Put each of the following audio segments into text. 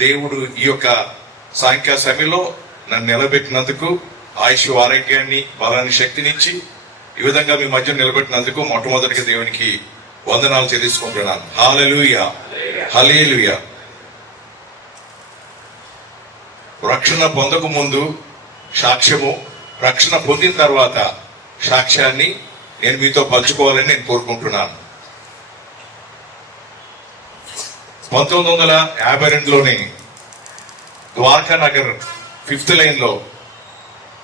దేవుడు ఈ యొక్క సాయంకాల సమయంలో నన్ను నిలబెట్టినందుకు ఆయుష్ ఆరోగ్యాన్ని బలాన్ని శక్తినిచ్చి ఈ విధంగా మీ మధ్య నిలబెట్టినందుకు మొట్టమొదటిగా దేవునికి వందనాలు చెల్లించుకుంటున్నాను. హల్లెలూయా, హల్లెలూయా. రక్షణ పొందక ముందు సాక్ష్యము, రక్షణ పొందిన తర్వాత సాక్ష్యాన్ని నేను మీతో పంచుకోవాలని నేను కోరుకుంటున్నాను. 1952లోని ద్వారకా నగర్ 5th లైన్లో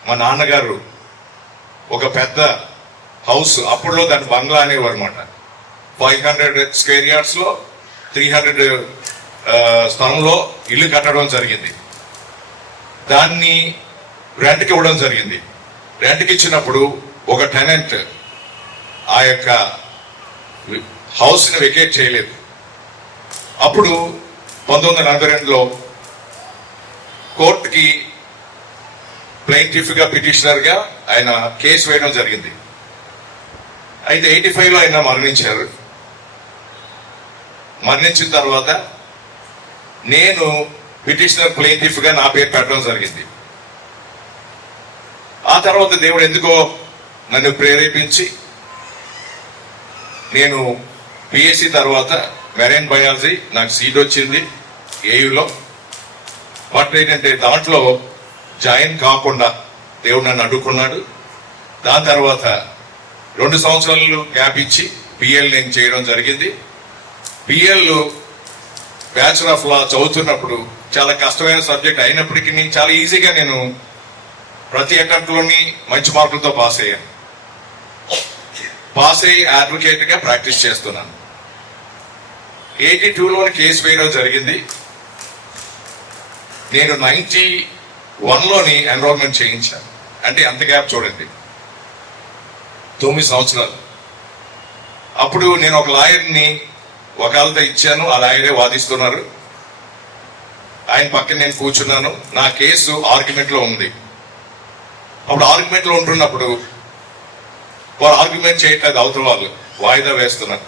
మా నాన్నగారు ఒక పెద్ద హౌస్, అప్పుడులో దాని బంగ్లా అనేవారు అనమాట. 500 స్క్వేర్ యార్డ్స్ లో 300 స్థలంలో ఇల్లు కట్టడం జరిగింది. దాన్ని రెంట్కి ఇవ్వడం జరిగింది. రెంట్కి ఇచ్చినప్పుడు ఒక టెనెంట్ ఆ యొక్క హౌస్ ని వెకేట్ చేయలేదు. అప్పుడు 1942లో కోర్టుకి ప్లెయింటిఫ్ గా, పిటిషనర్ గా ఆయన కేసు వేయడం జరిగింది. అయితే 85లో ఆయన మరణించారు. మరణించిన తర్వాత నేను పిటిషనర్ ప్లెయింటిఫ్ గా నా పేరు పెట్టడం జరిగింది. ఆ తర్వాత దేవుడు ఎందుకో నన్ను ప్రేరేపించి నేను పిఎస్సి తర్వాత మెరైన్ బయాలజీ నాకు సీట్ వచ్చింది ఏయులో. బట్ ఏంటంటే దాంట్లో జాయిన్ కాకుండా దేవుడు నన్ను అడ్డుకున్నాడు. దాని తర్వాత 2 సంవత్సరాలు గ్యాప్ ఇచ్చి పిఎల్ నేను చేయడం జరిగింది. పిఎల్ బ్యాచులర్ ఆఫ్ లా చదువుతున్నప్పుడు చాలా కష్టమైన సబ్జెక్ట్ అయినప్పటికీ చాలా ఈజీగా నేను ప్రతి అటెంప్ట్ లోని మంచి మార్కులతో పాస్ అయ్యాను. పాస్ అయ్యి అడ్వకేట్ గా ప్రాక్టీస్ చేస్తున్నాను. 82లోని కేసు వేయడం జరిగింది. నేను 91లోని ఎన్రోల్మెంట్ చేయించాను. అంటే అంత గ్యాప్ చూడండి, 9 సంవత్సరాలు. అప్పుడు నేను ఒక లాయర్ని వకాలతో ఇచ్చాను. ఆ లాయరే వాదిస్తున్నారు. ఆయన పక్కన నేను కూర్చున్నాను. నా కేసు ఆర్గ్యుమెంట్ లో ఉంది. అప్పుడు ఆర్గ్యుమెంట్ లో ఉంటున్నప్పుడు వారు ఆర్గ్యుమెంట్ చేయట్లేదు, అవతల వాళ్ళు వాయిదా వేస్తున్నారు.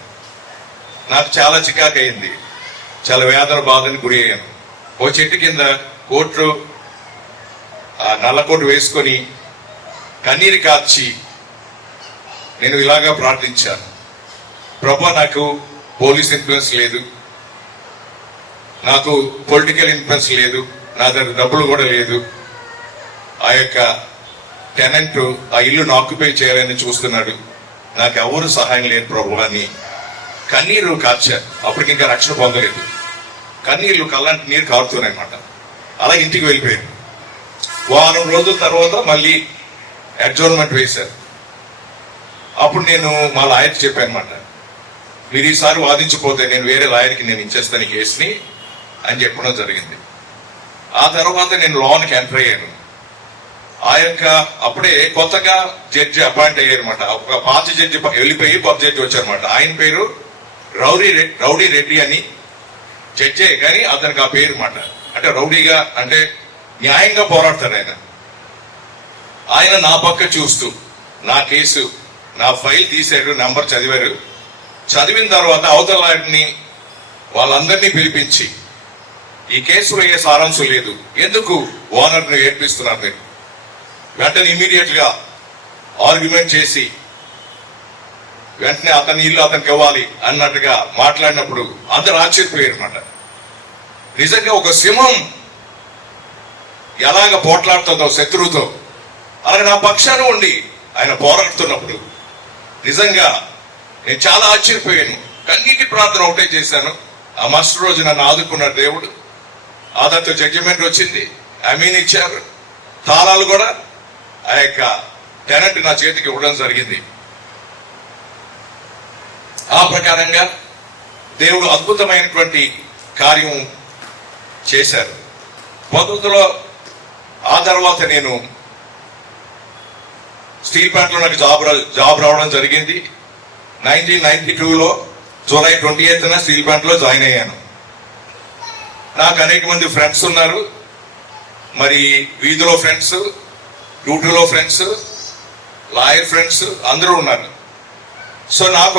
నాకు చాలా చికాకు అయింది. చాలా వేదన బాధని గురి అయ్యాను. ఓ చెట్టు కింద కోర్టు నల్లకోటు వేసుకొని కన్నీరు కార్చి నేను ఇలాగా ప్రార్థించాను. ప్రభు, నాకు పోలీస్ ఇన్ఫ్లుయెన్స్ లేదు, నాకు పొలిటికల్ ఇన్ఫ్లుయెన్స్ లేదు, నా దగ్గర డబ్బులు కూడా లేదు. ఆ యొక్క టెనెంట్ ఆ ఇల్లును ఆక్యుపై చేయాలని చూస్తున్నాడు. నాకు ఎవరు సహాయం లేదు ప్రభు అని కన్నీరు కార్చారు. అప్పటికి ఇంకా రక్షణ పొందలేదు. కన్నీళ్లు కళ్ళంటి నీరు కారుతున్నాయన్నమాట. అలా ఇంటికి వెళ్ళిపోయాను. వారం రోజుల తర్వాత మళ్ళీ అడ్జోర్న్మెంట్ వేశారు. అప్పుడు నేను మా లాయర్కి చెప్పాను అనమాట, మీరు ఈసారి వాదించకపోతే నేను వేరే లాయర్కి నేను ఇచ్చేస్తాను కేసుని అని చెప్పడం జరిగింది. ఆ తర్వాత నేను లోన్కి ఎంటర్ అయ్యాను. ఆ యొక్క అప్పుడే కొత్తగా జడ్జి అపాయింట్ అయ్యారనమాట. ఒక పాత జడ్జి వెళ్ళిపోయి కొత్త జడ్జి వచ్చారనమాట. ఆయన పేరు రౌడీ రెడ్డి అని జడ్జే, కానీ అతనికి ఆ పేరు మాట. అంటే రౌడీగా అంటే న్యాయంగా పోరాడతారు ఆయన. ఆయన నా పక్క చూస్తూ నా కేసు, నా ఫైల్ తీశారు, నంబర్ చదివారు. చదివిన తర్వాత అవతల వాటిని వాళ్ళందరినీ పిలిపించి ఈ కేసులో ఏ సారాంశం లేదు, ఎందుకు ఓనర్ని ఏర్పిస్తున్నారు మీరు, వెంటనే ఇమీడియట్ గా ఆర్గ్యుమెంట్ చేసి వెంటనే అతని ఇల్లు అతనికి ఇవ్వాలి అన్నట్టుగా మాట్లాడినప్పుడు అందరు ఆశ్చర్యపోయారు అన్నమాట. నిజంగా ఒక సింహం ఎలాగ పోట్లాడుతుందో శత్రువుతో, అలాగే నా పక్షాన ఉండి ఆయన పోరాడుతున్నప్పుడు నిజంగా నేను చాలా ఆశ్చర్యపోయాను. కన్నీటి ప్రార్థన ఒకటే చేశాను. ఆ మరుసటి రోజు నన్ను ఆదుకున్న దేవుడు. ఆదాతో జడ్జిమెంట్ వచ్చింది, అమీన్ ఇచ్చారు, తాళాలు కూడా ఆ యొక్క టెనెంట్ నా చేతికి ఇవ్వడం జరిగింది. ఆ ప్రకారంగా దేవుడు అద్భుతమైనటువంటి కార్యం చేశారు. 19లో ఆ తర్వాత నేను స్టీల్ ప్లాంట్ లో నాకు జాబ్ రావడం జరిగింది. 1992లో జూలై 28న స్టీల్ ప్లాంట్ లో జాయిన్ అయ్యాను. నాకు అనేక మంది ఫ్రెండ్స్ ఉన్నారు. మరి వీధిలో ఫ్రెండ్స్, డ్యూటీలో ఫ్రెండ్స్, లాయర్ ఫ్రెండ్స్ అందరూ ఉన్నారు. సో నాకు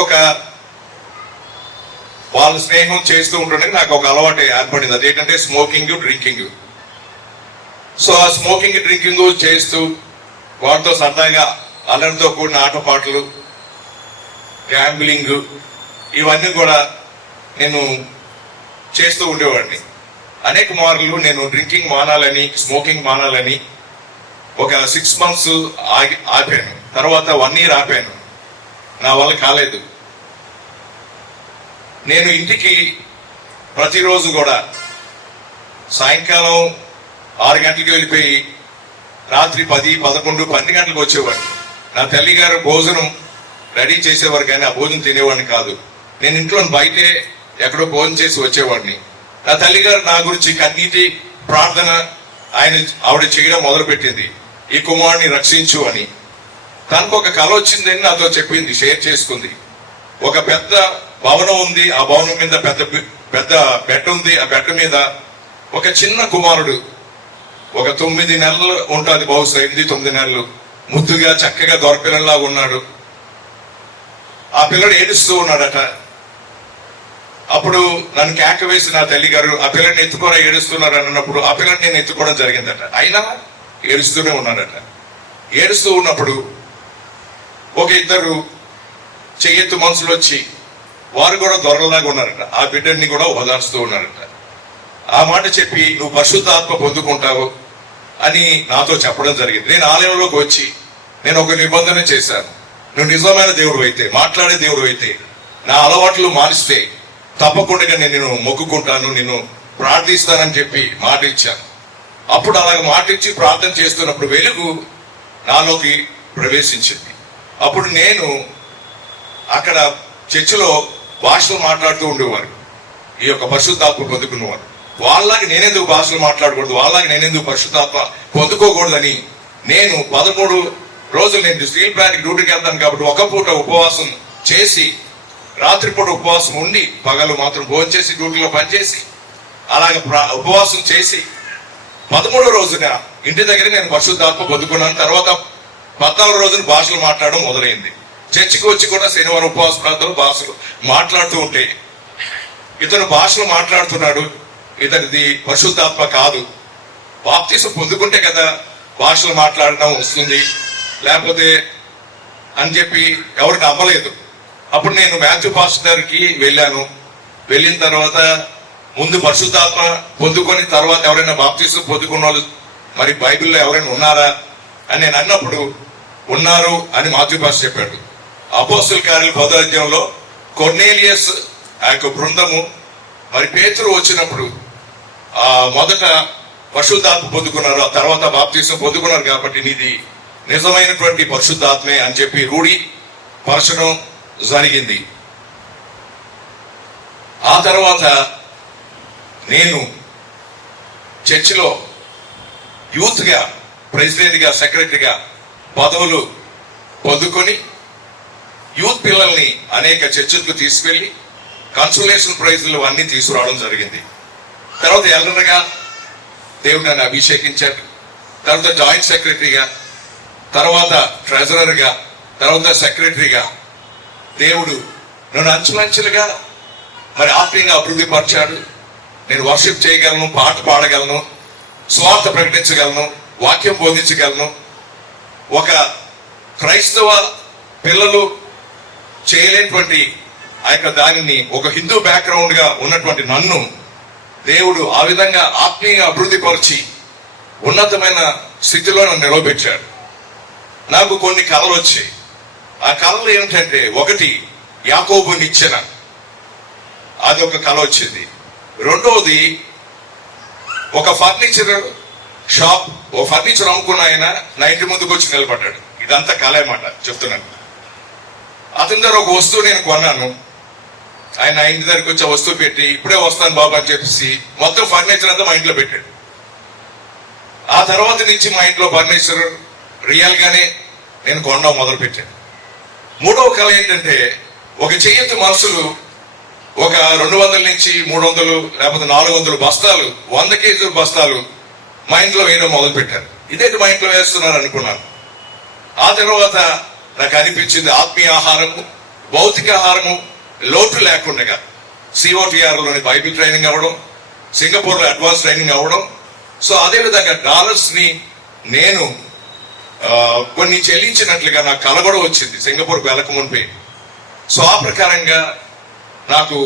వాళ్ళ స్నేహం చేస్తూ ఉంటుండే నాకు ఒక అలవాటు ఏర్పడింది. అదేంటంటే స్మోకింగ్, డ్రింకింగ్. సో ఆ స్మోకింగ్, డ్రింకింగ్ చేస్తూ వాటితో సరదాగా అల్లరితో కూడిన ఆటపాటలు, గ్యాంబ్లింగ్, ఇవన్నీ కూడా నేను చేస్తూ ఉండేవాడిని. అనేక మార్లు నేను డ్రింకింగ్ మానాలని, స్మోకింగ్ మానాలని ఒక 6 months ఆపాను. తర్వాత 1 year ఆపాను. నా వల్ల కాలేదు. నేను ఇంటికి ప్రతిరోజు కూడా సాయంకాలం 6 గంటలకు వెళ్ళిపోయి రాత్రి 10, 11, 12 గంటలకు వచ్చేవాడిని. నా తల్లి గారు భోజనం రెడీ చేసేవారు కానీ ఆ భోజనం తినేవాడిని కాదు. నేను ఇంట్లో బయటే ఎక్కడో భోజనం చేసి వచ్చేవాడిని. నా తల్లి గారు నా గురించి కన్నీటి ప్రార్థన ఆవిడ చేయడం మొదలు పెట్టింది, ఈ కుమారుని రక్షించు అని. తనకు ఒక కళ వచ్చిందని నాతో చెప్పింది, షేర్ చేసుకుంది. ఒక పెద్ద భవనం ఉంది, ఆ భవనం మీద పెద్ద బెడ్ ఉంది. ఆ బెడ్ మీద ఒక చిన్న కుమారుడు, ఒక 9 నెలలు ఉంటుంది, బహుశా 8-9 నెలలు, ముద్దుగా చక్కగా దొరపిల్లలాగా ఉన్నాడు. ఆ పిల్లడు ఏడుస్తూ ఉన్నాడట. అప్పుడు నన్ను కేక వేసి నా తల్లి గారు ఆ పిల్లడిని ఎత్తుకోరా ఏడుస్తున్నారు అన్నప్పుడు ఆ పిల్లడిని నేను ఎత్తుకోవడం జరిగిందట. అయినా ఏడుస్తూనే ఉన్నాడట. ఏడుస్తూ ఉన్నప్పుడు ఒక 2 చెయ్యెత్తు మనుషులు వచ్చి వారు కూడా దొరలాగా ఉన్నారట. ఆ బిడ్డని కూడా ఓదార్స్తూ ఉన్నారట. ఆ మాట చెప్పి నువ్వు పరిశుద్ధాత్మ పొందుకుంటావు అని నాతో చెప్పడం జరిగింది. నేను ఆలయంలోకి వచ్చి నేను ఒక నిబంధన చేశాను. నువ్వు నిజమైన దేవుడు అయితే, మాట్లాడే దేవుడు అయితే, నా అలవాట్లు మారిస్తే తప్పకుండా నేను నిన్ను మొక్కుకుంటాను, నిన్ను ప్రార్థిస్తానని చెప్పి మాట ఇచ్చాను. అప్పుడు అలాగ మాట ఇచ్చి ప్రార్థన చేస్తున్నప్పుడు వెలుగు నాలోకి ప్రవేశించింది. అప్పుడు నేను అక్కడ చర్చిలో భాషలు మాట్లాడుతూ ఉండేవారు, ఈ యొక్క పరిశుద్ధాత్మ పొందుకున్నవారు. వాళ్ళకి నేనెందుకు భాషలు మాట్లాడకూడదు, వాళ్ళకి నేనెందుకు పరిశుద్ధాత్మ పొందుకోకూడదని నేను 13 రోజులు నేను స్టీల్ ప్లాంట్కి డ్యూటీకి వెళ్తాను కాబట్టి ఒక పూట ఉపవాసం చేసి, రాత్రిపూట ఉపవాసం ఉండి, పగలు మాత్రం భోజనం చేసి డ్యూటీలో పనిచేసి అలాగే ఉపవాసం చేసి 13వ రోజున ఇంటి దగ్గర నేను పరిశుద్ధాత్మ పొందుకున్నాను. తర్వాత 14వ రోజున భాషలు మాట్లాడడం మొదలైంది. చర్చికి వచ్చి కూడా శనివారం ఉపవాస ప్రాంతంలో భాషలు మాట్లాడుతూ ఉంటే, ఇతను భాషలు మాట్లాడుతున్నాడు, ఇతనిది పరిశుద్ధాత్మ కాదు, బాప్తిసం పొందుకుంటే కదా భాషలు మాట్లాడడం వస్తుంది, లేకపోతే అని చెప్పి ఎవరు నమ్మలేదు. అప్పుడు నేను మాథ్యూ పాస్టర్ గారికి వెళ్ళాను. వెళ్ళిన తర్వాత ముందు పరిశుద్ధాత్మ పొందుకొని తర్వాత ఎవరైనా బాప్తిసం పొందుకున్న వాళ్ళు మరి బైబిల్లో ఎవరైనా ఉన్నారా అని నేను అన్నప్పుడు ఉన్నారు అని మాథ్యూ పాస్టర్ చెప్పాడు. అపోస్తుల కార్యాల 10వ అధ్యాయంలో కొర్నేలియస్ ఆ యొక్క బృందము మరి పేతురు వచ్చినప్పుడు మొదట పరిశుద్ధాత్మ పొందుకున్నారు, ఆ తర్వాత బాప్తిసం పొందుకున్నారు కాబట్టి నీది నిజమైనటువంటి పరిశుద్ధాత్మే అని చెప్పి రూఢి పరచడం జరిగింది. ఆ తర్వాత నేను చర్చిలో యూత్గా, ప్రెసిడెంట్గా, సెక్రటరీగా పదవులు పొందుకొని యూత్ పిల్లల్ని అనేక చర్చలకు తీసుకెళ్లి కన్సోలేషన్ ప్రైజులు అన్ని తీసుకురావడం జరిగింది. తర్వాత ఎల్లరగా దేవుడు నన్ను అభిషేకించాడు. తర్వాత జాయింట్ సెక్రటరీగా, తర్వాత ట్రెజరర్గా, తర్వాత సెక్రటరీగా దేవుడు నన్ను అంచులంచులుగా మరి ఆత్మీయంగా అభివృద్ధి పరిచాడు. నేను వర్షిప్ చేయగలను, పాట పాడగలను, స్వార్థ ప్రకటించగలను, వాక్యం బోధించగలను. ఒక క్రైస్తవ పిల్లలు చేయలేనటువంటి ఆ యొక్క దానిని ఒక హిందూ బ్యాక్గ్రౌండ్ గా ఉన్నటువంటి నన్ను దేవుడు ఆ విధంగా ఆత్మీయంగా అభివృద్ధి పరిచి ఉన్నతమైన స్థితిలో నన్ను నిలవబెట్టాడు. నాకు కొన్ని కళలు వచ్చాయి. ఆ కళలు ఏమిటంటే, ఒకటి యాకోబు నిచ్చెన, అది ఒక కళ వచ్చింది. రెండవది ఒక ఫర్నిచర్ షాప్, ఓ ఫర్నిచర్ అమ్ముకున్న ఆయన నా ఇంటి ముందుకు వచ్చి నిలబడ్డాడు. ఇదంతా కళ అన్నమాట చెప్తున్నాను. అతని దగ్గర ఒక వస్తువు నేను కొన్నాను. ఆయన నా ఇంటి దగ్గరికి వచ్చి ఆ వస్తువు పెట్టి ఇప్పుడే వస్తాను బాబు అని చెప్పేసి మొత్తం ఫర్నిచర్ అంతా మా ఇంట్లో పెట్టాడు. ఆ తర్వాత నుంచి మా ఇంట్లో ఫర్నిచర్ రియల్ గానే నేను కొనడం మొదలు పెట్టాను. మూడవ కళ ఏంటంటే, ఒక చెయ్యెత్తు మనుషులు ఒక 200 నుంచి 300 లేకపోతే 400 బస్తాలు, 100 కేజీల బస్తాలు మా ఇంట్లో వేయడం మొదలు పెట్టారు. ఇదేంటి మా ఇంట్లో వేస్తున్నారు అనుకున్నాను. ఆ తర్వాత నాకు అనిపించింది, ఆత్మీయ ఆహారము, భౌతిక ఆహారము లోటు లేకుండా COTRలోని బైబిల్ ట్రైనింగ్ అవ్వడం, సింగపూర్లో అడ్వాన్స్ ట్రైనింగ్ అవ్వడం. సో అదేవిధంగా డాలర్స్ని నేను కొన్ని చెల్లించినట్లుగా నాకు కల కూడా వచ్చింది సింగపూర్కి వెళ్ళక మునిపే. సో ఆ ప్రకారంగా నాకు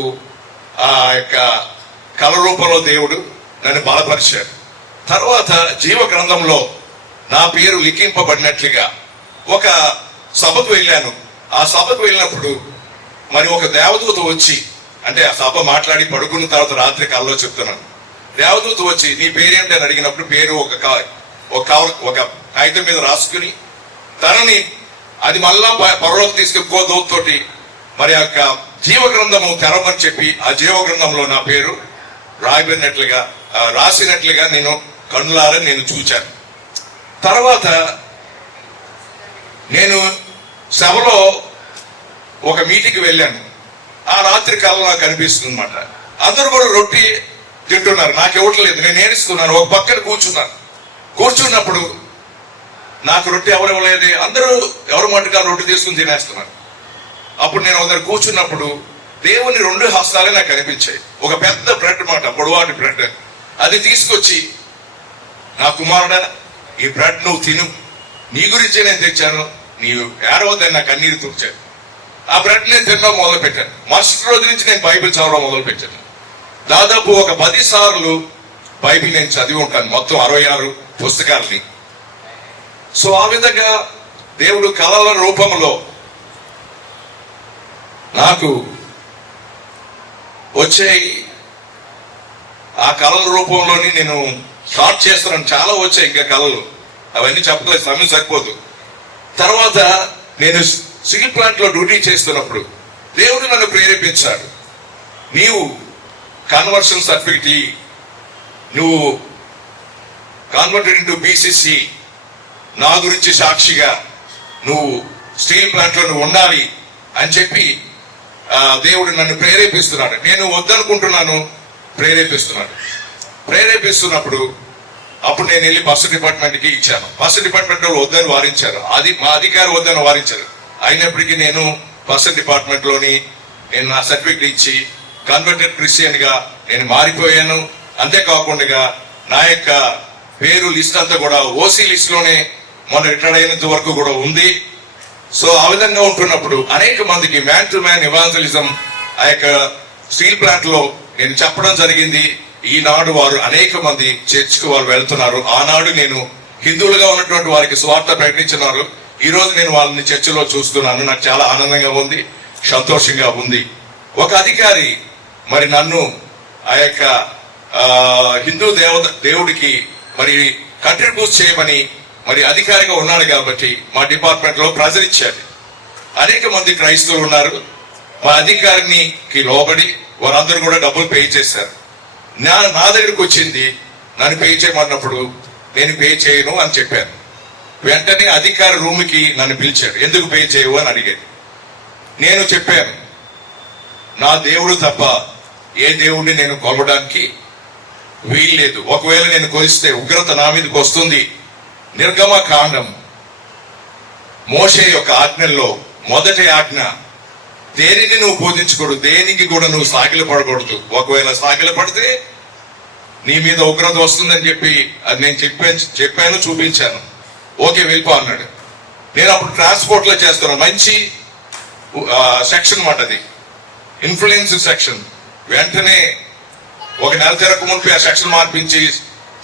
ఆ యొక్క కళ రూపంలో దేవుడు నన్ను బలపరిచాడు. తర్వాత జీవ గ్రంథంలో నా పేరు లిఖింపబడినట్లుగా ఒక సభకు వెళ్ళాను. ఆ సభకు వెళ్ళినప్పుడు మరి ఒక దేవదూత వచ్చి, అంటే ఆ సభ మాట్లాడి పడుకున్న తర్వాత రాత్రి కల్లో చెప్తున్నాను, దేవదూత వచ్చి నీ పేరేంటి అని అడిగినప్పుడు పేరు ఒక కాగితం మీద రాసుకుని తనని అది మళ్ళా పరలోకి తీసుకుని దూతతోటి మరి ఆ యొక్క జీవ గ్రంథము తెరవమని చెప్పి ఆ జీవ గ్రంథంలో నా పేరు రాయబడినట్లుగా రాసినట్లుగా నేను కన్నులారా నేను చూచాను. తర్వాత నేను సభలో ఒక మీటింగ్కి వెళ్ళాను. ఆ రాత్రి కాలం నాకు అనిపిస్తుంది అనమాట, అందరూ కూడా రొట్టి తింటున్నారు, నాకు ఇవ్వట్లేదు, నేను ఏడుస్తున్నాను. ఒక పక్కన కూర్చున్నప్పుడు నాకు రొట్టి ఎవరు ఇవ్వలేదు, అందరూ ఎవరు మట్టుగా రొట్టి తీసుకుని తినేస్తున్నారు. అప్పుడు నేను ఒకరు కూర్చున్నప్పుడు దేవుని 2 హస్తాలే నాకు కనిపించాయి. ఒక పెద్ద బ్రెడ్ మాట, పొడవాటి బ్రెడ్, అది తీసుకొచ్చి నా కుమారుడా ఈ బ్రెడ్ నువ్వు తిను, నీ గురించే నేను తెచ్చాను, నీవు ఏడవద్దని నాకు కన్నీరు తుడిచాను. ఆ బ్రెడ్ నేను తినడం మొదలు పెట్టాను. మరుసటి రోజు నుంచి నేను బైబిల్ చదవడం మొదలు పెట్టాను. దాదాపు ఒక 10 సార్లు బైబిల్ నేను చదివి ఉంటాను, మొత్తం 66 పుస్తకాలని. సో ఆ విధంగా దేవుడు కళల రూపంలో నాకు వచ్చే ఆ కళల రూపంలోని నేను స్టార్ట్ చేస్తున్నాను. చాలా వచ్చాయి ఇంకా కళలు, అవన్నీ చెప్పలేదు, సమయం సరిపోదు. తర్వాత నేను స్టీల్ ప్లాంట్ లో డ్యూటీ చేస్తున్నప్పుడు దేవుడు నన్ను ప్రేరేపించాడు, నీవు కన్వర్షన్ సర్టిఫికెట్, నువ్వు కన్వర్టెడ్ ఇంటూ BCC, నా గురించి సాక్షిగా నువ్వు స్టీల్ ప్లాంట్ లో నువ్వు ఉండాలి అని చెప్పి దేవుడు నన్ను ప్రేరేపిస్తున్నాడు. నేను వద్దనుకుంటున్నాను, ప్రేరేపిస్తున్నప్పుడు అప్పుడు నేను వెళ్ళి బస్సు డిపార్ట్మెంట్కి ఇచ్చాను. బస్సు డిపార్ట్మెంట్ లో వద్దని వారించారు, అది మా అధికారి వద్దని వారించారు. అయినప్పటికీ నేను బస్సు డిపార్ట్మెంట్ లోని నేను నా సర్టిఫికెట్ ఇచ్చి కన్వర్టెడ్ క్రిస్టియన్ గా నేను మారిపోయాను. అంతేకాకుండా నా యొక్క పేరు లిస్ట్ అంతా కూడా OC లిస్ట్ లోనే మొన్న రిటైర్ అయినంత వరకు కూడా ఉంది. సో ఆ విధంగా ఉంటున్నప్పుడు అనేక మందికి మ్యాన్ టు మ్యాన్ ఎవాంజలిజం ఆ యొక్క స్టీల్ ప్లాంట్ లో నేను చెప్పడం జరిగింది. ఈనాడు వారు అనేక మంది చర్చ్కి వారు వెళ్తున్నారు. ఆనాడు నేను హిందువులుగా ఉన్నటువంటి వారికి స్వార్థ ప్రకటించినారు. ఈ రోజు నేను వాళ్ళని చర్చిలో చూస్తున్నాను. నాకు చాలా ఆనందంగా ఉంది, సంతోషంగా ఉంది. ఒక అధికారి మరి నన్ను ఆ యొక్క హిందూ దేవుడికి మరి కంట్రిబ్యూట్ చేయమని మరి అధికారిగా ఉన్నాడు కాబట్టి మా డిపార్ట్మెంట్ లో ప్రెజర్ ఇచ్చారు. అనేక మంది క్రైస్తవులు ఉన్నారు, మా అధికారికి లోబడి వారందరూ కూడా డబ్బులు పే చేశారు. నా దగ్గరికి వచ్చింది, నన్ను పే చేయమన్నప్పుడు నేను పే చేయను అని చెప్పాను. వెంటనే అధికారి రూమ్కి నన్ను పిలిచాడు, ఎందుకు పే చేయవు అని అడిగాడు. నేను చెప్పాను, నా దేవుడు తప్ప ఏ దేవుడిని నేను కొలవడానికి వీల్లేదు. ఒకవేళ నేను కొలిస్తే ఉగ్రత నా మీదకి వస్తుంది. నిర్గమ కాండం మోషే యొక్క ఆజ్ఞల్లో మొదటి ఆజ్ఞ, దేనిని నువ్వు బోధించకూడదు, దేనికి కూడా నువ్వు సాగిలపడకూడదు. ఒకవేళ సాగిలపడితే నీ మీద ఉగ్రత వస్తుందని చెప్పి అది నేను చెప్పాను, చూపించాను. ఓకే వెళ్ళిపో అన్నాడు. నేను అప్పుడు ట్రాన్స్పోర్ట్ లో చేస్తున్నాను, మంచి సెక్షన్ మాట, అది ఇన్ఫ్లుయెన్స్ సెక్షన్. వెంటనే ఒక నెల తిరగక ముందు ఆ సెక్షన్ మార్పించి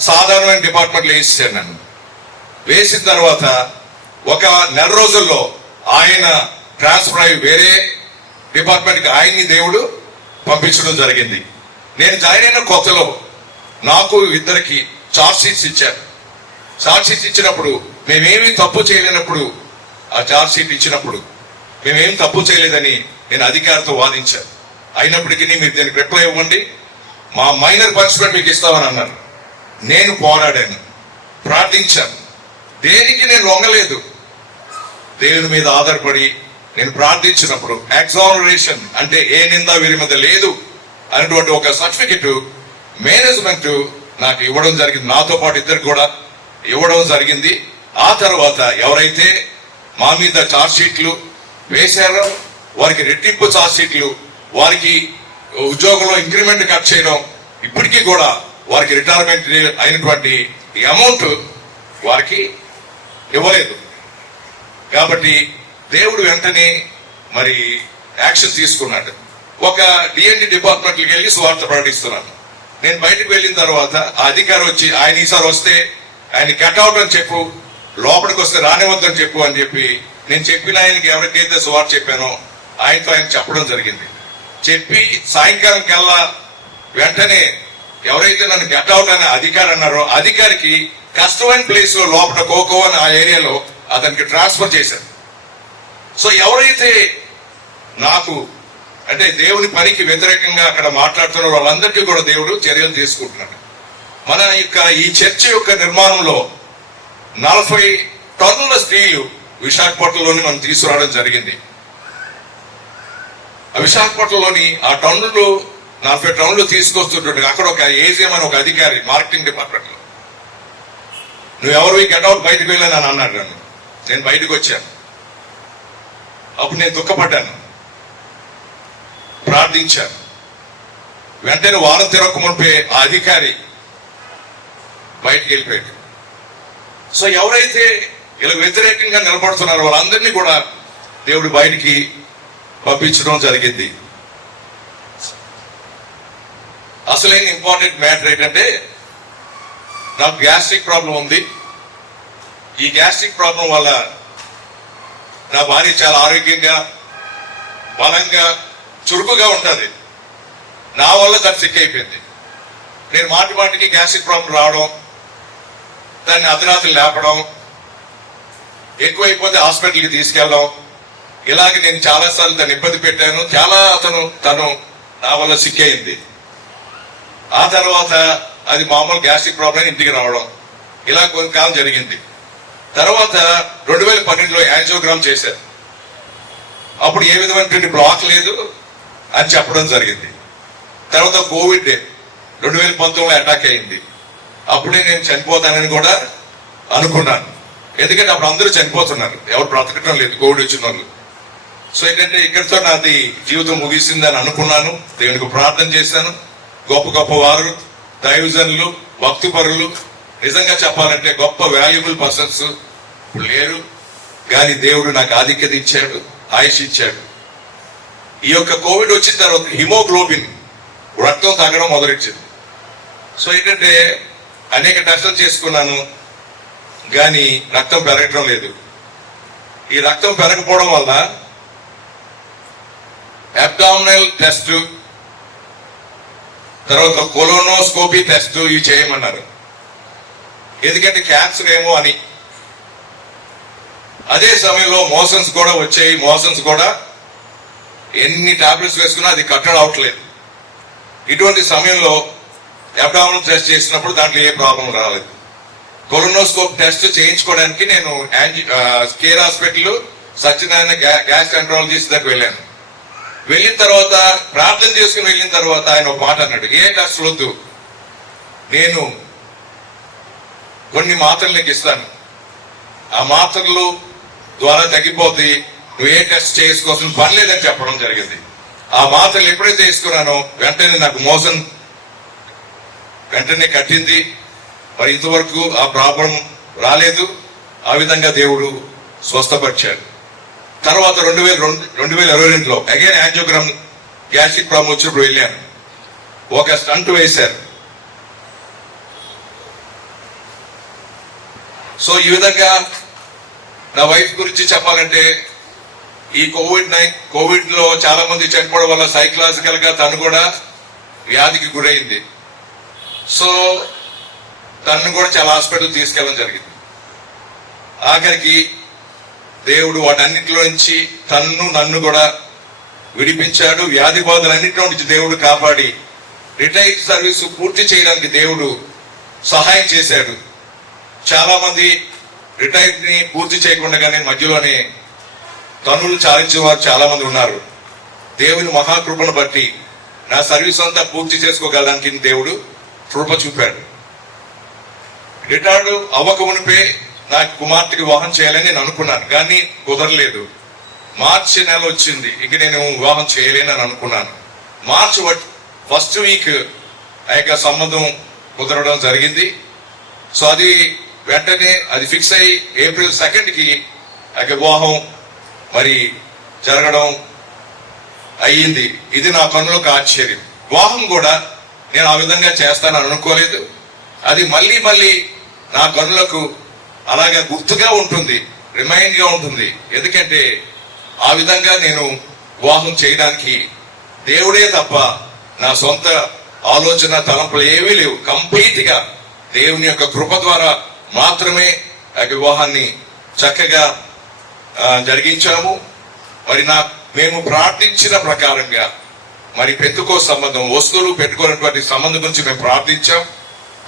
సాధారణమైన డిపార్ట్మెంట్లో వేసేసాను. నన్ను వేసిన తర్వాత ఒక నెల రోజుల్లో ఆయన ట్రాన్స్ఫర్ అయ్యి వేరే డిపార్ట్మెంట్కి ఆయన్ని దేవుడు పంపించడం జరిగింది. నేను జాయిన్ అయిన కొత్తలో నాకు ఇద్దరికి చార్జ్ షీట్స్ ఇచ్చారు. చార్జ్ షీట్స్ ఇచ్చినప్పుడు మేమేమి తప్పు చేయలేనప్పుడు, ఆ చార్జ్ షీట్ ఇచ్చినప్పుడు మేమేమి తప్పు చేయలేదని నేను అధికారితో వాదించాను. అయినప్పటికీ మీరు దీనికి రిప్లై ఇవ్వండి, మా మైనర్ పనిష్మెంట్ మీకు ఇస్తామని అన్నారు. నేను పోరాడాను, ప్రార్థించాను, దేనికి నేను లొంగలేదు. దేవుని మీద ఆధారపడి నేను ప్రార్థించినప్పుడు ఎగ్జానరేషన్ అంటే ఏ నింద వీరి మీద లేదు అనేటువంటి ఒక సర్టిఫికెట్ మేనేజ్మెంట్ నాకు ఇవ్వడం జరిగింది. నాతో పాటు ఇద్దరికి కూడా ఇవ్వడం జరిగింది. ఆ తర్వాత ఎవరైతే మా మీద ఛార్జ్ షీట్లు వేశారో వారికి రెట్టింపు ఛార్జ్ షీట్లు వారికి ఉద్యోగంలో ఇంక్రిమెంట్ కట్ చేయడం, ఇప్పటికీ కూడా వారికి రిటైర్మెంట్ అయినటువంటి అమౌంట్ వారికి ఇవ్వలేదు. కాబట్టి దేవుడు వెంటనే మరి యాక్షన్ తీసుకున్నాడు. ఒక డిఎన్డి డిపార్ట్మెంట్కి వెళ్ళి స్వార్థ ప్రకటిస్తున్నాను. నేను బయటకు వెళ్ళిన తర్వాత ఆ అధికారి వచ్చి, ఆయన ఈసారి వస్తే ఆయన కట్అవుట్ అని చెప్పు, లోపలికి వస్తే రానివద్దని చెప్పు అని చెప్పి నేను చెప్పిన ఆయనకి ఎవరికైతే స్వార్థ చెప్పానో ఆయనతో ఆయన చెప్పడం జరిగింది. చెప్పి సాయంకాలం కల్లా వెంటనే ఎవరైతే నన్ను కట్అవుట్ అనే అధికారి అన్నారో అధికారికి కష్టమైన ప్లేస్ లో లోపల కోకో అని ఆ ఏరియాలో అతనికి ట్రాన్స్ఫర్ చేశారు. సో ఎవరైతే నాకు అంటే దేవుని పనికి వ్యతిరేకంగా అక్కడ మాట్లాడుతున్న వాళ్ళందరికీ కూడా దేవుడు చర్యలు తీసుకుంటున్నాడు. మన యొక్క ఈ చర్చ్ యొక్క నిర్మాణంలో 40 టన్నుల స్టీలు విశాఖపట్నంలోని మనం తీసుకురావడం జరిగింది. ఆ విశాఖపట్నంలోని ఆ టన్నులు 40 టన్నులు తీసుకొస్తుంటే అక్కడ ఒక ఏజిఎం అని ఒక అధికారి మార్కెటింగ్ డిపార్ట్మెంట్ లో, నువ్వెవరు గెట్అవుట్ బయటకు వెళ్ళాను అని అన్నాడు నన్ను. నేను బయటకు వచ్చాను. అప్పుడు నేను దుఃఖపడ్డాను, ప్రార్థించాను. వెంటనే వారం తిరగక మునిపే ఆ అధికారి బయటికి వెళ్ళిపోయాడు. సో ఎవరైతే ఇలా వ్యతిరేకంగా నిలబడుతున్నారో వాళ్ళందరినీ కూడా దేవుడు బయటికి పంపించడం జరిగింది. అసలైన ఇంపార్టెంట్ మ్యాటర్ ఏంటంటే, నాకు గ్యాస్ట్రిక్ ప్రాబ్లం ఉంది. ఈ గ్యాస్ట్రిక్ ప్రాబ్లం వల్ల నా భార్య చాలా ఆరోగ్యంగా, బలంగా, చురుకుగా ఉంటుంది. నా వల్ల దాన్ని సిక్ అయిపోయింది. నేను మాటి మాటికి గ్యాస్ట్రిక్ ప్రాబ్లం రావడం, దాన్ని అర్ధరాత్రి లేపడం, ఎక్కువైపోతే హాస్పిటల్కి తీసుకెళ్ళడం, ఇలాగే నేను చాలాసార్లు దాన్ని ఇబ్బంది పెట్టాను. చాలా తను నా వల్ల సిక్ అయింది. ఆ తర్వాత అది మామూలు గ్యాస్ట్రిక్ ప్రాబ్లం ఇంటికి రావడం, ఇలా కొంతకాలం జరిగింది. తర్వాత 2012లో యాంజియోగ్రామ్ చేశారు. అప్పుడు ఏ విధమైనటువంటి బ్లాక్ లేదు అని చెప్పడం జరిగింది. తర్వాత కోవిడ్ 2019లో అటాక్ అయింది. అప్పుడే నేను చనిపోతానని కూడా అనుకున్నాను. ఎందుకంటే అప్పుడు అందరూ చనిపోతున్నారు, ఎవరు బ్రతకటం లేదు కోవిడ్ వచ్చిన వాళ్ళు. సో ఏంటంటే ఇక్కడితో నాది జీవితం ముగిసిందని అనుకున్నాను. దేవునికి ప్రార్థన చేశాను. గొప్ప గొప్ప వారు, దైవజనులు, భక్తిపరులు, నిజంగా చెప్పాలంటే గొప్ప వాల్యుబుల్ పర్సన్స్ లేరు. కానీ దేవుడు నాకు ఆధిక్యత ఇచ్చాడు, ఆయుష్ ఇచ్చాడు. ఈ యొక్క కోవిడ్ వచ్చిన తర్వాత హిమోగ్లోబిన్ రక్తం తగ్గడం మొదలెచ్చింది. సో ఏంటంటే అనేక టెస్టులు చేసుకున్నాను, కానీ రక్తం పెరగటం లేదు. ఈ రక్తం పెరగకపోవడం వల్ల అబ్డామినల్ టెస్ట్, తర్వాత కొలోనోస్కోపీ టెస్ట్ ఇవి చేయమన్నారు. ఎందుకంటే క్యాన్సర్ ఏమో అని. అదే సమయంలో మోషన్స్ కూడా వచ్చాయి. మోషన్స్ కూడా ఎన్ని టాబ్లెట్స్ వేసుకున్నా అది కట్టడం అవట్లేదు. ఇటువంటి సమయంలో అబ్డామినల్ టెస్ట్ చేసినప్పుడు దాంట్లో ఏ ప్రాబ్లం రాలేదు. కొలోనోస్కోప్ టెస్ట్ చేయించుకోవడానికి నేను కేర్ హాస్పిటల్ సత్యనారాయణ గ్యాస్ట్రాంట్రాలజిస్ట్ దగ్గరికి వెళ్ళాను. వెళ్ళిన తర్వాత ప్రార్థన చేసుకుని వెళ్ళిన తర్వాత ఆయన ఒక మాట అన్నాడు, ఏ టెస్ట్ వద్దు, నేను కొన్ని మాత్రలు నీకు ఇస్తాను, ఆ మాత్రలు ద్వారా తగ్గిపోతే నువ్వు ఏ టెస్ట్ చేసుకోవాల్సిన పని లేదని చెప్పడం జరిగింది. ఆ మాత్రలు ఎప్పుడైతే తీసుకున్నానో వెంటనే నాకు మోషన్ వెంటనే కట్టింది. మరి ఇంతవరకు ఆ ప్రాబ్లం రాలేదు. ఆ విధంగా దేవుడు స్వస్థపరిచాడు. తర్వాత 2022లో అగైన్ యాంజియోగ్రామ్ గ్యాస్ట్రిక్ ప్రాబ్లం వచ్చినప్పుడు వెళ్ళాను. ఒక స్టంట్ వేశారు. సో ఈ విధంగా నా వైఫ్ గురించి చెప్పాలంటే, ఈ కోవిడ్ లో చాలా మంది చనిపోవడం వల్ల సైకలాజికల్ గా తను కూడా వ్యాధికి గురైంది. సో తను కూడా చాలా హాస్పిటల్ తీసుకెళ్ళడం జరిగింది. ఆఖరికి దేవుడు వాటన్నిటిలో నుంచి నన్ను కూడా విడిపించాడు. వ్యాధి బాధలన్నింటిలో నుంచి దేవుడు కాపాడి రిటైర్డ్ సర్వీస్ పూర్తి చేయడానికి దేవుడు సహాయం చేశాడు. చాలా మంది రిటైర్డ్ ని పూర్తి చేయకుండానే మధ్యలోనే తనులు చాలించిన వారు చాలా మంది ఉన్నారు. దేవుని మహాకృపను బట్టి నా సర్వీస్ అంతా పూర్తి చేసుకోగలడానికి దేవుడు కృప చూపాడు. రిటైర్డ్ అవ్వక మునిపే నా కుమార్తెకి వివాహం చేయాలని నేను అనుకున్నాను, కానీ కుదరలేదు. మార్చి నెల వచ్చింది, ఇంక నేను వివాహం చేయలేనని అనుకున్నాను. మార్చ్ ఫస్ట్ వీక్ ఆ యొక్క సంబంధం కుదరడం జరిగింది. సో అది వెంటనే అది ఫిక్స్ అయ్యి ఏప్రిల్ 2కి ఆ యొక్క వివాహం మరి జరగడం అయ్యింది. ఇది నా కన్నులకు ఆశ్చర్యం. వివాహం కూడా నేను ఆ విధంగా చేస్తానని అనుకోలేదు. అది మళ్ళీ మళ్ళీ నా కన్నులకు అలాగే గుర్తుగా ఉంటుంది, రిమైండ్ గా ఉంటుంది. ఎందుకంటే ఆ విధంగా నేను వివాహం చేయడానికి దేవుడే తప్ప నా సొంత ఆలోచన తలంపులు ఏమీ లేవు. కంప్లీట్ గా దేవుని యొక్క కృప ద్వారా మాత్రమే ఆ వివాహాన్ని చక్కగా జరిగించాము. మరి మేము ప్రార్థించిన ప్రకారంగా మరి పెట్టుకో సంబంధం, వస్తువులు పెట్టుకున్నటువంటి సంబంధం గురించి మేము ప్రార్థించాం.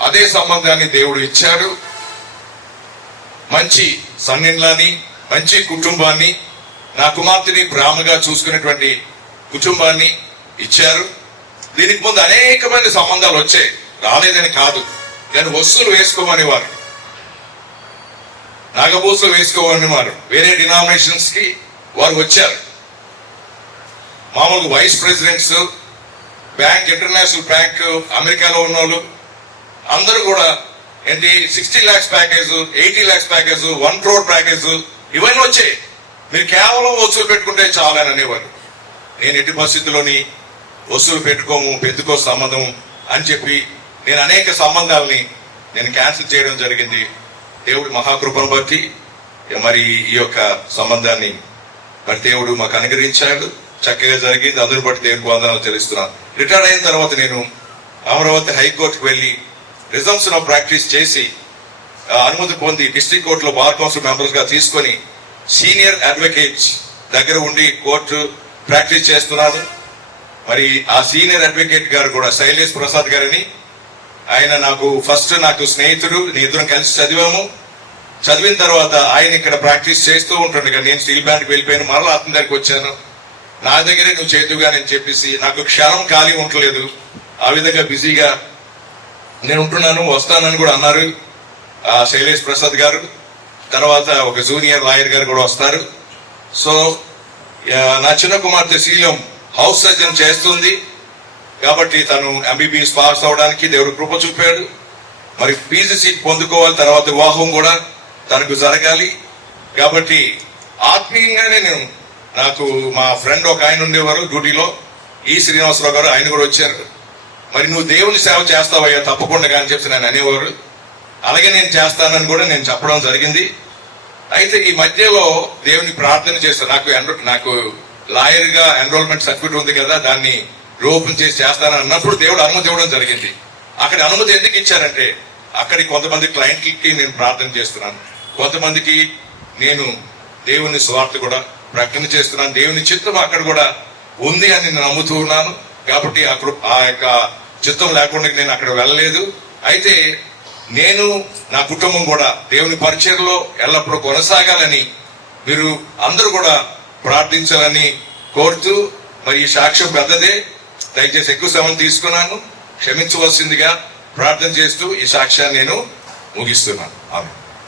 అదే సంబంధాన్ని దేవుడు ఇచ్చాడు. మంచి సన్నిధిని, మంచి కుటుంబాన్ని, నా కుమార్తెని ప్రేమగా చూసుకునేటువంటి కుటుంబాన్ని ఇచ్చారు. దీనికి ముందు అనేకమైన సంబంధాలు వచ్చాయి, రాలేదని కాదు. కానీ వస్తువులు వేసుకోమనేవారు, నాగబూసులు వేసుకోమనేవారు. వేరే డినామినేషన్స్ కి వారు వచ్చారు. మామూలుగా vice presidents, bank, international bank, అమెరికాలో ఉన్న వాళ్ళు అందరూ కూడా ఏంటి 60 lakhs package, 80 lakhs package, 1 crore package ఇవన్నీ వచ్చాయి. మీరు కేవలం వస్తువులు పెట్టుకుంటే చాలని అనేవారు. నేను ఎట్టి పరిస్థితుల్లోని వస్తువులు పెట్టుకోము, పెట్టుకో సంబంధం అని చెప్పి నేను అనేక సంబంధాలని నేను క్యాన్సిల్ చేయడం జరిగింది. దేవుడు మహాకృపను బట్టి మరి ఈ యొక్క సంబంధాన్ని మరి దేవుడు మాకు అనుగ్రహించాడు. చక్కగా జరిగింది. అందరిని బట్టి దేవునికి వందనాలు చెల్లిస్తున్నాను. రిటైర్ అయిన తర్వాత నేను అమరావతి హైకోర్టుకు వెళ్లి రిజంప్షన్ ఆఫ్ ప్రాక్టీస్ చేసి అనుమతి పొంది డిస్ట్రిక్ట్ కోర్టులో బార్ కౌన్సిల్ మెంబర్స్ గా తీసుకొని సీనియర్ అడ్వకేట్స్ దగ్గర ఉండి కోర్టు ప్రాక్టీస్ చేస్తున్నాను. మరి ఆ సీనియర్ అడ్వకేట్ గారు కూడా శైలేష్ ప్రసాద్ గారని, ఆయన నాకు స్నేహితుడు. ఇద్దరం కలిసి చదివాము. చదివిన తర్వాత ఆయన ఇక్కడ ప్రాక్టీస్ చేస్తూ ఉంటుండగా నేను స్టీల్ బ్యాండ్కి వెళ్ళిపోయాను. మరలా అతని దగ్గరికి వచ్చాను. నా దగ్గరే నువ్వు చేతుగా నేను చెప్పేసి నాకు క్షణం ఖాళీ ఉండలేదు. ఆ విధంగా బిజీగా నేను ఉంటున్నాను, వస్తానని కూడా అన్నారు ఆ శైలేష్ ప్రసాద్ గారు. తర్వాత ఒక జూనియర్ లాయర్ గారు కూడా వస్తారు. సో నా చిన్న కుమార్తె శీలం హౌస్ సర్జన్ చేస్తుంది కాబట్టి తను ఎంబీబీఎస్ పాస్ అవడానికి దేవుడు కృప చూపాడు. మరి పీజీ సీట్ పొందుకోవాలి, తర్వాత వివాహం కూడా తనకు జరగాలి. కాబట్టి ఆత్మీయంగానే నాకు మా ఫ్రెండ్ ఒక ఆయన ఉండేవారు డ్యూటీలో, ఈ శ్రీనివాసరావు గారు, ఆయన కూడా వచ్చారు. మరి నువ్వు దేవుని సేవ చేస్తావయ్యా తప్పకుండా అని చెప్పి నేను అనేవారు. అలాగే నేను చేస్తానని కూడా నేను చెప్పడం జరిగింది. అయితే ఈ మధ్యలో దేవుని ప్రార్థన చేస్తాను. నాకు లాయర్ గా ఎన్రోల్మెంట్ సర్టిఫికేట్ ఉంది కదా, దాన్ని ఓపెన్ చేసి చేస్తానని అన్నప్పుడు దేవుడు అనుమతి ఇవ్వడం జరిగింది. అక్కడ అనుమతి ఎందుకు ఇచ్చారంటే అక్కడికి కొంతమంది క్లయింట్లకి నేను ప్రార్థన చేస్తున్నాను, కొంతమందికి నేను దేవుని స్వార్థ కూడా ప్రకటన చేస్తున్నాను. దేవుని చిత్తం అక్కడ కూడా ఉంది అని నేను నమ్ముతూ ఉన్నాను. కాబట్టి ఆ యొక్క చిత్తం లేకుండా నేను అక్కడ వెళ్ళలేదు. అయితే నేను నా కుటుంబం కూడా దేవుని పరిచర్లో ఎల్లప్పుడూ కొనసాగాలని మీరు అందరూ కూడా ప్రార్థించాలని కోరుతూ, మరి ఈ సాక్ష్యం పెద్దదే, దయచేసి ఎక్కువ సమయం తీసుకున్నాను, క్షమించవలసిందిగా ప్రార్థన చేస్తూ ఈ సాక్ష్యాన్ని నేను ముగిస్తున్నాను. ఆమె